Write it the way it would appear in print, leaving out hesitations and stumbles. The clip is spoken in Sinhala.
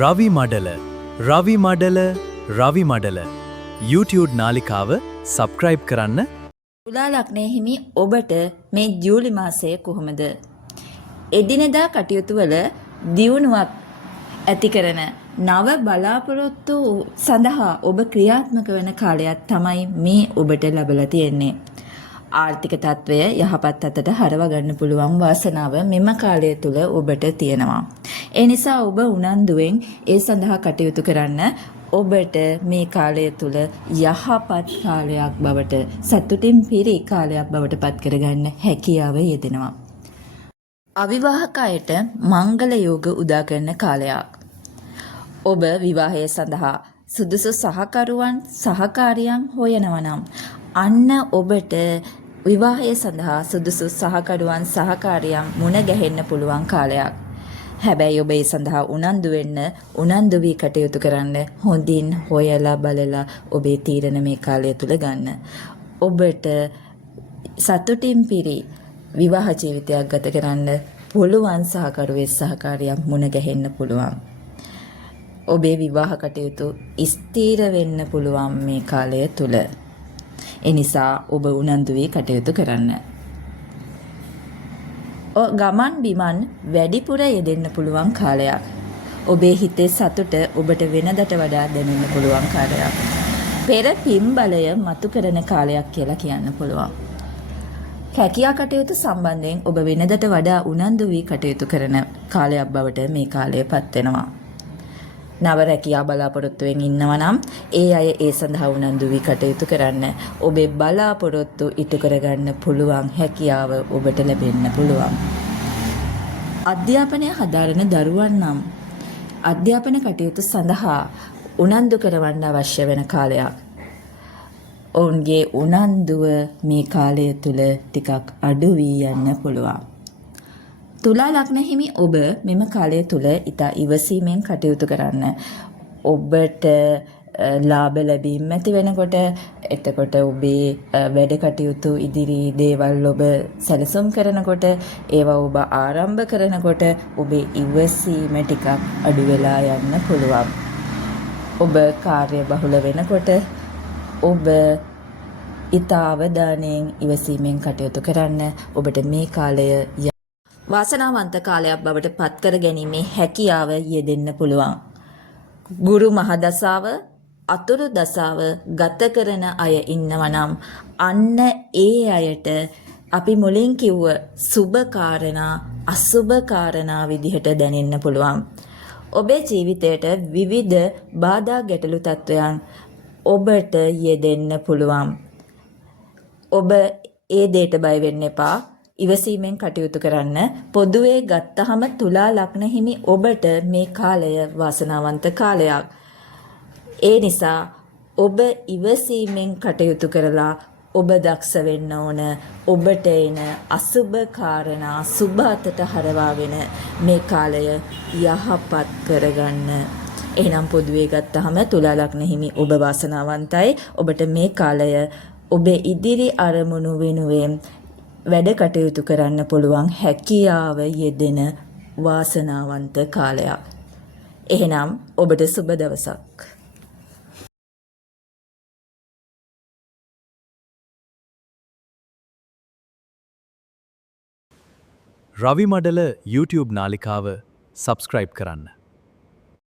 රවි මඩල රවි මඩල රවි මඩල YouTube නාලිකාව සබ්ස්ක්‍රයිබ් කරන්න. තුලා ලග්නයේ හිමි ඔබට මේ ජූලි මාසය කොහොමද? එදිනෙදා කටයුතු වල දියුණුවක් ඇති කරන නව බලාපොරොත්තු සඳහා ඔබ ක්‍රියාත්මක වන කාලයක් තමයි මේ ඔබට ලැබලා තියෙන්නේ. ආර්ථික තත්වය යහපත් අතට හරව ගන්න පුළුවන් වාසනාව මෙම කාලය තුල ඔබට තියෙනවා. ඒ නිසා ඔබ උනන්දුවෙන් ඒ සඳහා කටයුතු කරන්න. ඔබට මේ කාලය තුල යහපත් කාලයක් බවට සතුටින් පිරි කාලයක් බවට පත් කරගන්න හැකියාව යෙදෙනවා. අවිවාහක අයට මංගල යෝග උදා කරන කාලයක්. ඔබ විවාහය සඳහා සුදුසු සහකරුවන් සහකාරියන් හොයනවා නම් අන්න ඔබට විවාහය සඳහා සුදුසු සහකරුවන් සහකාරියන් මුණ ගැහෙන්න පුළුවන් කාලයක්. හැබැයි ඔබ ඒ සඳහා උනන්දු වෙන්න, උනන්දු වී කටයුතු කරන්න, හොඳින් හොයලා බලලා ඔබේ තීරණ මේ කාලය තුල ගන්න. ඔබට සතුටින් පිරි විවාහ ජීවිතයක් ගත කරන්න පුළුවන් සහකරුවෙක් සහකාරියක් මුණ ගැහෙන්න පුළුවන්. ඔබේ විවාහ කටයුතු ස්ථීර වෙන්න පුළුවන් මේ කාලය තුල. ඒ නිසා ඔබ උනන්දු වී කටයුතු කරන්න. ගමන් බිමන් වැඩිපුර යෙදෙන්න පුළුවන් කාලයක්. ඔබේ හිතේ සතුට ඔබට වෙනදට වඩා දැනෙන්න පුළුවන් කාලයක්. පෙර පින්බලය මතු කරන කාලයක් කියලා කියන්න පුළුවන්. රැකියා කටයුතු සම්බන්ධයෙන් ඔබ වෙනදට වඩා උනන්දු වී කටයුතු කරන කාලයක් බවට මේ කාලය පත් වෙනවා. නව රැකියා බලාපොරොත්තුවෙන් ඉන්නවා නම් ඒ අය ඒ සඳහා උනන්දු වී කටයුතු කරන්න. ඔබේ බලාපොරොත්තු ඉටු කරගන්න පුළුවන් හැකියාව ඔබට ලැබෙන්න පුළුවන්. අධ්‍යාපනය හදාරන දරුවන් නම් අධ්‍යාපන කටයුතු සඳහා උනන්දු කරවන්න අවශ්‍ය වෙන කාලයක්. ඔවුන්ගේ උනන්දුව මේ කාලය තුල ටිකක් අඩු වී යන්න පුළුවන්. තුලා ලග්න හිමි ඔබ මෙම කාලය තුල ඉතා ඉවසීමෙන් කටයුතු කරන්න. ඔබට ලාභ ලැබීම් ඇති වෙනකොට එතකොට ඔබේ වැඩ කටයුතු ඉදිරි දේවල් ඔබ සැලසුම් කරනකොට ඒවා ඔබ ආරම්භ කරනකොට ඔබේ ඉවසීම ටිකක් අඩු වෙලා යන්න පුළුවන්. ඔබ කාර්ය බහුල වෙනකොට ඔබ ඉතා අවධානයෙන් ඉවසීමෙන් කටයුතු කරන්න. ඔබට මේ කාලය වාසනාවන්ත කාලයක් බවට පත් කර ගැනීමේ හැකියාව යෙදෙන්න පුළුවන්. ගුරු මහදසාව අතුරු දසාව ගත කරන අය ඉන්නවා නම් අන්න ඒ අයට අපි මුලින් කිව්ව සුබ කාරණා අසුබ කාරණා විදිහට දැනෙන්න පුළුවන්. ඔබේ ජීවිතයට විවිධ බාධා ගැටලු තත්වයන් ඔබට යෙදෙන්න පුළුවන්. ඔබ ඒ දෙයට බය වෙන්න එපා. ඉවසීමෙන් කටයුතු කරන්න. පොදුවේ ගත්තහම තුලා ලග්න හිමි ඔබට මේ කාලය වාසනාවන්ත කාලයක්. ඒ නිසා ඔබ ඉවසීමෙන් කටයුතු කරලා ඔබ දක්ෂ වෙන්න ඕන. ඔබට එන අසුබ කාරණා සුබ අතට හරවාගෙන මේ කාලය යහපත් කරගන්න. එහෙනම් පොදුවේ ගත්තහම තුලා ලග්න හිමි ඔබ වාසනාවන්තයි. ඔබට මේ කාලය ඔබේ ඉදිරි අරමුණු වෙනුවෙන් වැඩ කටයුතු කරන්න පුළුවන් හැකියාව යෙදෙන වාසනාවන්ත කාලයක්. එහෙනම් ඔබට සුබ දවසක්. රවි මඩල YouTube නාලිකාව සබ්ස්ක්‍රයිබ් කරන්න.